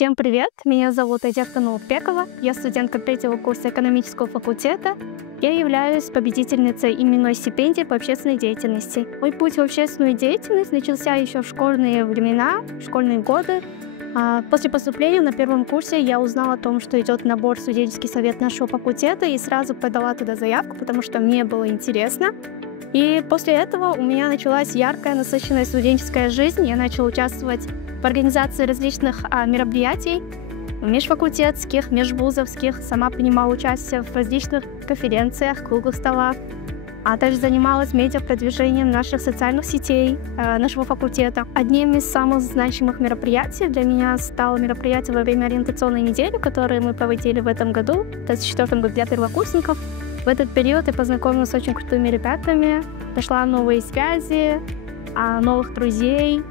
Всем привет! Меня зовут Айдерка Новопекова, я студентка третьего курса экономического факультета. Я являюсь победительницей именной стипендии по общественной деятельности. Мой путь в общественную деятельность начался еще в школьные времена, в школьные годы. После поступления на первом курсе я узнала о том, что идет набор в студенческий совет нашего факультета, и сразу подала туда заявку, потому что мне было интересно. И после этого у меня началась яркая, насыщенная студенческая жизнь. Я начала участвовать в организации различных мероприятий, межфакультетских, межвузовских. Сама принимала участие в различных конференциях, круглых столах, а также занималась медиапродвижением наших социальных сетей, нашего факультета. Одним из самых значимых мероприятий для меня стало мероприятие во время ориентационной недели, которое мы проводили в этом году, в 2024 году для первокурсников. В этот период я познакомилась с очень крутыми ребятами, нашла новые связи, новых друзей,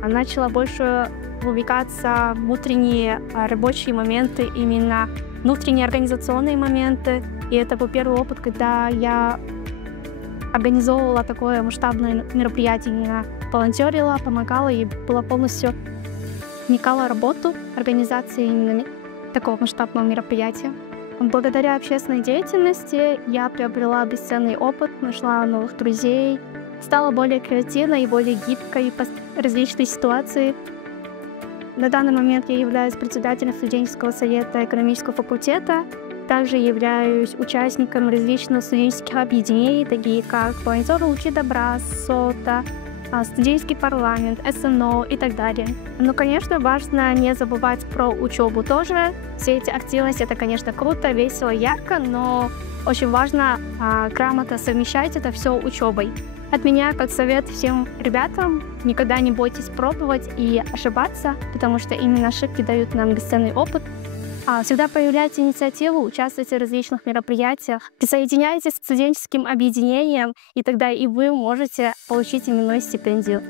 начала больше увлекаться в внутренние рабочие моменты, именно внутренние организационные моменты. И это был первый опыт, когда я организовывала такое масштабное мероприятие, именно волонтерила, помогала и была полностью вникала в работу организации именно такого масштабного мероприятия. Благодаря общественной деятельности я приобрела бесценный опыт, нашла новых друзей, стала более креативной и более гибкой в различной ситуации. На данный момент я являюсь председателем студенческого совета экономического факультета. Также являюсь участником различных студенческих объединений, такие как «Волонтеры Лучи Добра», «СОТА», студенческий парламент, СНО и так далее. Но, конечно, важно не забывать про учебу тоже. Все эти активности — это, конечно, круто, весело, ярко, но очень важно грамотно совмещать это все учебой. От меня как совет всем ребятам: никогда не бойтесь пробовать и ошибаться, потому что именно ошибки дают нам бесценный опыт. Всегда проявляйте инициативу, участвуйте в различных мероприятиях, присоединяйтесь к студенческим объединениям, и тогда и вы можете получить именную стипендию.